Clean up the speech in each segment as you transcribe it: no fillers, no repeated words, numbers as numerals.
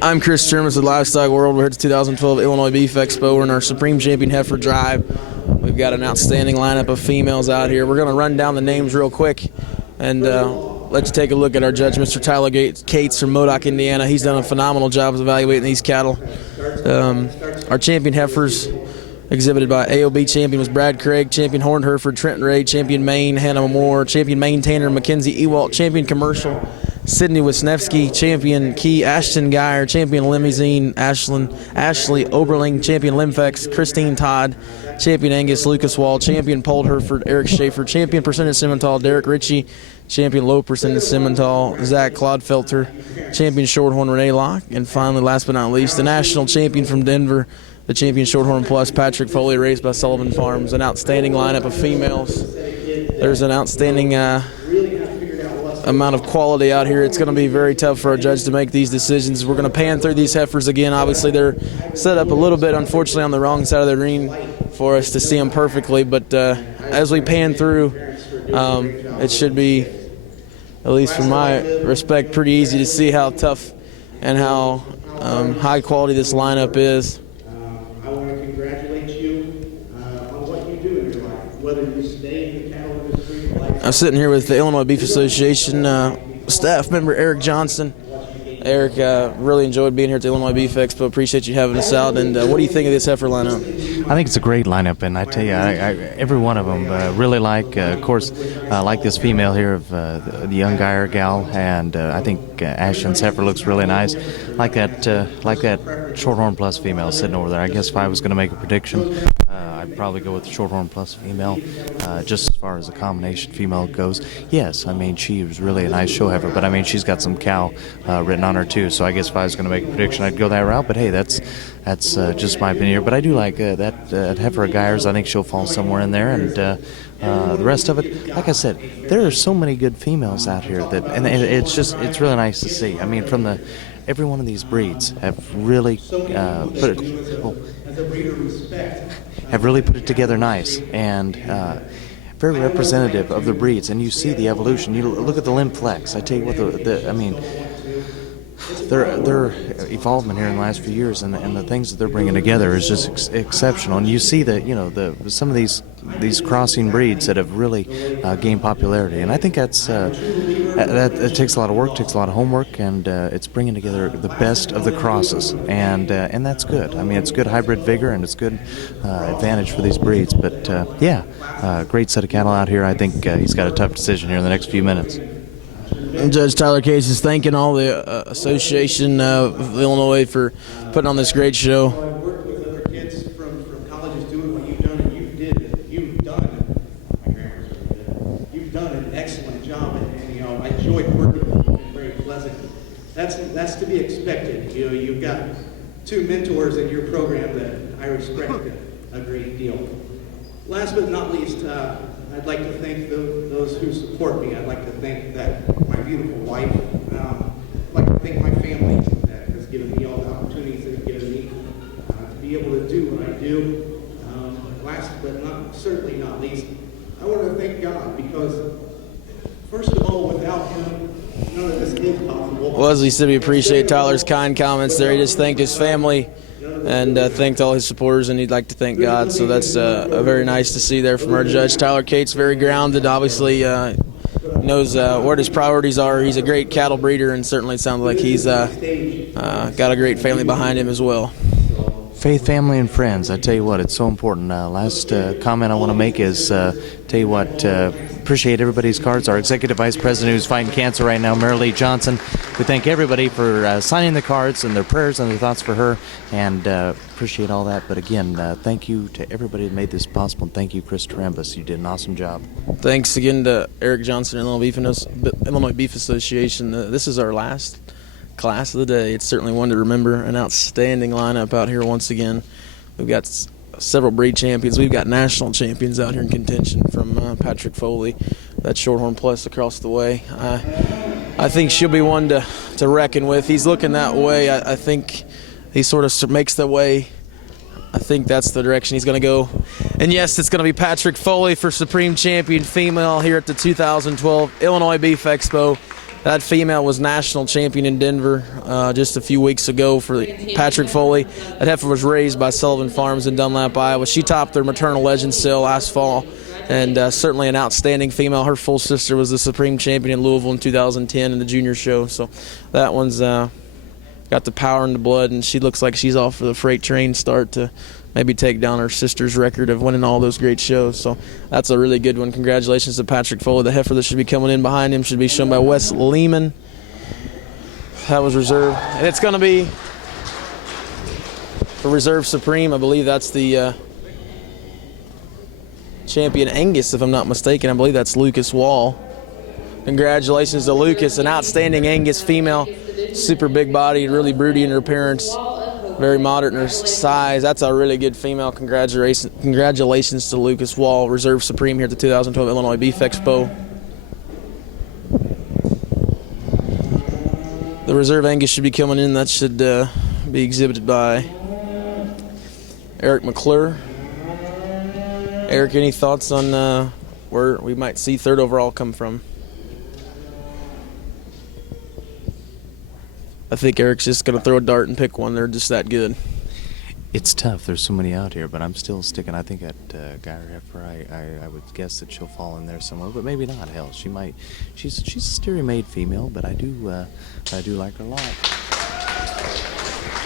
I'm Chris Termas with Livestock World. We're here at the 2012 Illinois Beef Expo. We're in our Supreme Champion Heifer Drive. We've got an outstanding lineup of females out here. We're going to run down the names real quick and let you take a look at our judge, Mr. Tyler Cates from Modoc, Indiana. He's done a phenomenal job of evaluating these cattle. Our champion heifers exhibited by AOB champion was Brad Craig, champion Horned Hereford, Trenton Ray, champion Maine, Hannah Moore, champion Maintainer, Mackenzie Ewalt, champion Commercial, Sydney Wisniewski, champion Key, Ashton Geyer, champion Limousine, Ashley Oberling, champion Limfex, Christine Todd, champion Angus Lucas Wall, champion Polled Hereford, Eric Schaefer, champion Percentage Simmental, Derek Ritchie, champion Low Percentage Simmental, Zach Clodfelter, champion Shorthorn Renee Locke, and finally, last but not least, the national champion from Denver, the champion Shorthorn Plus, Patrick Foley, raised by Sullivan Farms. An outstanding lineup of females. There's an outstanding amount of quality out here. It's going to be very tough for our judge to make these decisions. We're going to pan through these heifers again. Obviously, they're set up a little bit, unfortunately, on the wrong side of the ring for us to see them perfectly. But as we pan through, it should be, at least from my respect, pretty easy to see how tough and how high quality this lineup is. I want to congratulate you on what you do in your life, whether you stay in the cattle industry. I'm sitting here with the Illinois Beef Association staff member Eric Johnson. Eric, really enjoyed being here at the Illinois Beef Expo. Appreciate you having us out. And what do you think of this heifer lineup? I think it's a great lineup, and I tell you, every one of them really like. Of course, like this female here of the young Geyer gal, and I think Ashton's heifer looks really nice. Like that Shorthorn Plus female sitting over there. I guess if I was going to make a prediction, I'd probably go with the Shorthorn Plus female. Just as far as the combination female goes, yes, I mean she was really a nice show heifer, but I mean she's got some cow written on her too. So I guess if I was going to make a prediction, I'd go that route. But hey, that's just my opinion. But I do like that heifer of Geyer's. I think she'll fall somewhere in there, and the rest of it, like I said, there are so many good females out here that, and it's really nice to see. I mean, every one of these breeds have really put it together nice, and very representative of the breeds. And you see the evolution. You look at the limb flex. I tell you what, I mean, their evolvement here in the last few years, and the things that they're bringing together is just exceptional. And you see that, you know, some of these crossing breeds that have really gained popularity, and I think that takes a lot of work, takes a lot of homework, and it's bringing together the best of the crosses, and that's good. I mean, it's good hybrid vigor, and it's good advantage for these breeds. But great set of cattle out here. I think he's got a tough decision here in the next few minutes. And Judge Tyler Cates is thanking all the Association of Illinois for putting on this great show. I've worked with other kids from colleges doing what you've done, and you've done an excellent job, and you know, I enjoyed working with you. It's been very pleasant. That's to be expected. You know, you've got two mentors in your program that I respect a great deal. Last but not least, I'd like to thank those who support me. I'd like to thank my beautiful wife. I'd like to thank my family that has given me all the opportunities they've given me to be able to do what I do. Last but certainly not least, I want to thank God, because first of all, without Him, none of this is possible. Well, as we said, we appreciate Tyler's kind comments there. He just thanked his family and thanked all his supporters, and he'd like to thank God. So that's very nice to see there from our judge. Tyler Cates, very grounded, obviously knows what his priorities are. He's a great cattle breeder, and certainly it sounds like he's got a great family behind him as well. Faith, family, and friends. I tell you what, it's so important. Last comment I want to make is, tell you what, appreciate everybody's cards. Our Executive Vice President who's fighting cancer right now, Marilee Johnson. We thank everybody for signing the cards and their prayers and their thoughts for her, and appreciate all that. But again, thank you to everybody that made this possible, and thank you, Chris Terembus. You did an awesome job. Thanks again to Eric Johnson and Illinois Beef Association. This is our last class of the day. It's certainly one to remember. An outstanding lineup out here once again. We've got several breed champions. We've got national champions out here in contention, from Patrick Foley, that Shorthorn Plus across the way. I think she'll be one to reckon with. He's looking that way. I think he sort of makes the way. I think that's the direction he's going to go. And yes, it's going to be Patrick Foley for Supreme Champion Female here at the 2012 Illinois Beef Expo. That female was national champion in Denver just a few weeks ago for Patrick Foley. That heifer was raised by Sullivan Farms in Dunlap, Iowa. She topped their maternal legend sale last fall, and certainly an outstanding female. Her full sister was the supreme champion in Louisville in 2010 in the junior show. So that one's got the power in the blood, and she looks like she's off for the freight train start to maybe take down her sister's record of winning all those great shows. So that's a really good one. Congratulations to Patrick Foley. The heifer that should be coming in behind him should be shown by Wes Lehman. That was reserve. And it's going to be for Reserve Supreme. I believe that's the champion Angus, if I'm not mistaken. I believe that's Lucas Wall. Congratulations to Lucas, an outstanding Angus female. Super big bodied, really broody in her appearance. Very moderate in her size. That's a really good female. Congratulations to Lucas Wall, Reserve Supreme here at the 2012 Illinois Beef Expo. The Reserve Angus should be coming in. That should be exhibited by Eric McClure. Eric, any thoughts on where we might see third overall come from? I think Eric's just going to throw a dart and pick one. They're just that good. It's tough. There's so many out here, but I'm still sticking. I think at Geyer Heifer, I would guess that she'll fall in there somewhere, but maybe not. Hell, she might. She's a stereo-made female, but I do like her a lot.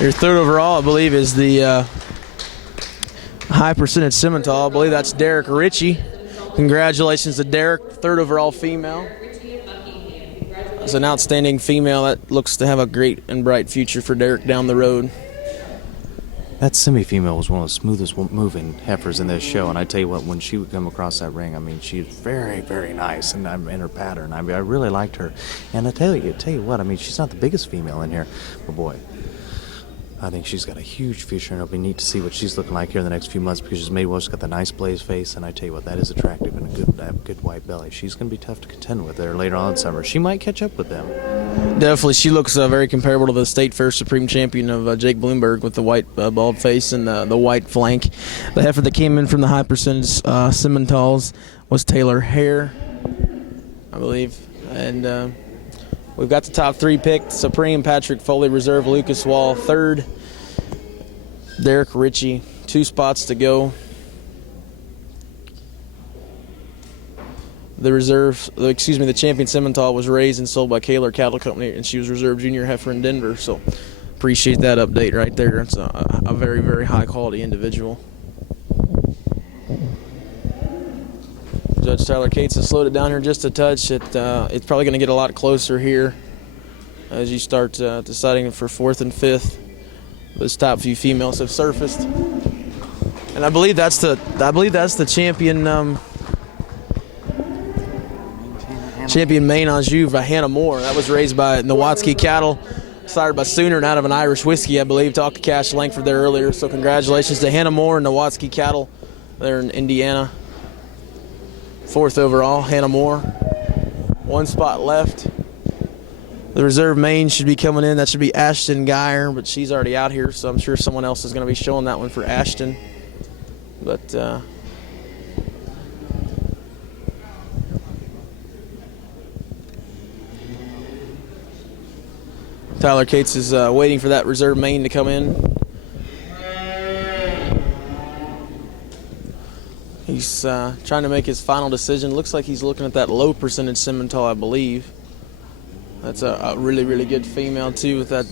Your third overall, I believe, is the high percentage Simmental. I believe that's Derek Ritchie. Congratulations to Derek, third overall female. It's an outstanding female that looks to have a great and bright future for Derek down the road. That semi-female was one of the smoothest moving heifers in this show, and I tell you what, when she would come across that ring, I mean, she's very, very nice in her pattern. I mean, I really liked her, and I tell you what, I mean, she's not the biggest female in here, but boy, I think she's got a huge future, and it'll be neat to see what she's looking like here in the next few months because she's made well. She's got the nice blaze face, and I tell you what, that is attractive and a good white belly. She's going to be tough to contend with there later on in summer. She might catch up with them. Definitely, she looks very comparable to the State Fair Supreme Champion of Jake Bloomberg with the white bald face and the white flank. The heifer that came in from the high percentage Simmentals was Taylor Hare, I believe, and we've got the top three picked: Supreme, Patrick Foley, Reserve, Lucas Wall, third, Derek Ritchie. 2 spots to go. The champion Simmental was raised and sold by Kaler Cattle Company, and she was Reserve Junior Heifer in Denver. So appreciate that update right there. It's a very, very high quality individual. Judge Tyler Cates has slowed it down here just a touch. It's probably going to get a lot closer here as you start deciding for 4th and 5th. Those top few females have surfaced, and I believe that's the champion. Champion Maine Anjou by Hannah Moore. That was raised by Nowatzki Cattle, sired by Sooner and out of an Irish whiskey, I believe. Talked to Cash Langford there earlier. So congratulations to Hannah Moore and Nowatzki Cattle there in Indiana. 4th overall, Hannah Moore. 1 spot left. The Reserve Maine should be coming in. That should be Ashton Geyer, but she's already out here, so I'm sure someone else is going to be showing that one for Ashton. But Tyler Cates is waiting for that Reserve Maine to come in. He's trying to make his final decision. Looks like he's looking at that low percentage Simmental, I believe. That's a really, really good female, too, with that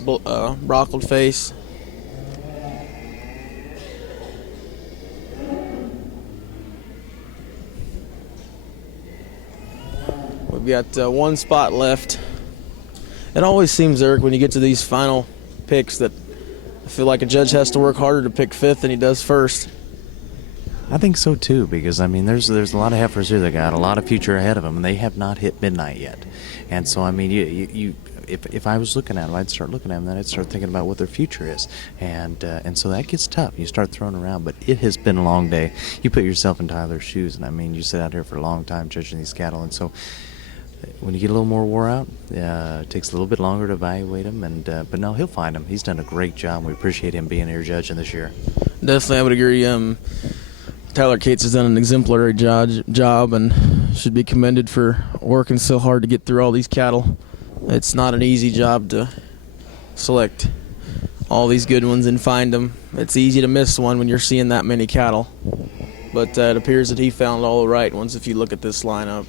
brockled face. We've got 1 spot left. It always seems, Eric, when you get to these final picks that I feel like a judge has to work harder to pick 5th than he does 1st. I think so too, because I mean, there's a lot of heifers here that got a lot of future ahead of them, and they have not hit midnight yet. And so I mean, if I was looking at them, I'd start looking at them, then I'd start thinking about what their future is, and so that gets tough. You start throwing around, but it has been a long day. You put yourself in Tyler's shoes, and I mean, you sit out here for a long time judging these cattle, and so when you get a little more wore out, it takes a little bit longer to evaluate him, and but no, he'll find him. He's done a great job. We appreciate him being here judging this year. Definitely, I would agree. Tyler Cates has done an exemplary job and should be commended for working so hard to get through all these cattle. It's not an easy job to select all these good ones and find them. It's easy to miss one when you're seeing that many cattle. But it appears that he found all the right ones if you look at this lineup.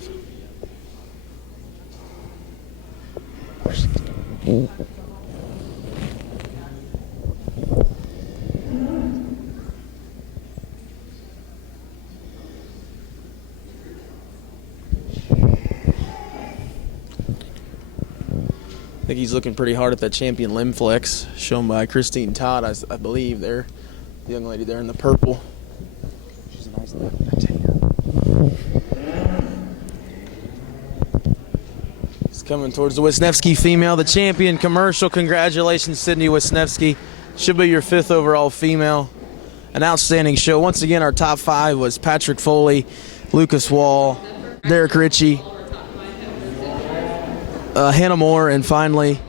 I think he's looking pretty hard at that champion limb flex shown by Christine Todd, I believe there. The young lady there in the purple. She's a nice lady, I tell you. He's coming towards the Wisniewski female, the champion commercial. Congratulations, Sydney Wisniewski. Should be your 5th overall female. An outstanding show. Once again, our top 5 was Patrick Foley, Lucas Wall, Derek Ritchie, Hannah Moore, and finally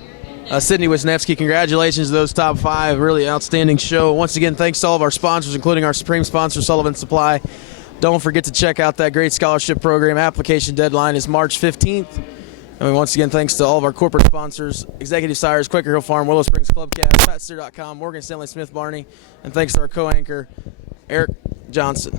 Sydney Wisniewski. Congratulations to those top 5. Really outstanding show. Once again, thanks to all of our sponsors, including our supreme sponsor, Sullivan Supply. Don't forget to check out that great scholarship program. Application deadline is March 15th. And once again, thanks to all of our corporate sponsors, Executive Sires, Quaker Hill Farm, Willow Springs Clubcast, PatSteer.com, Morgan Stanley Smith Barney, and thanks to our co-anchor, Eric Johnson.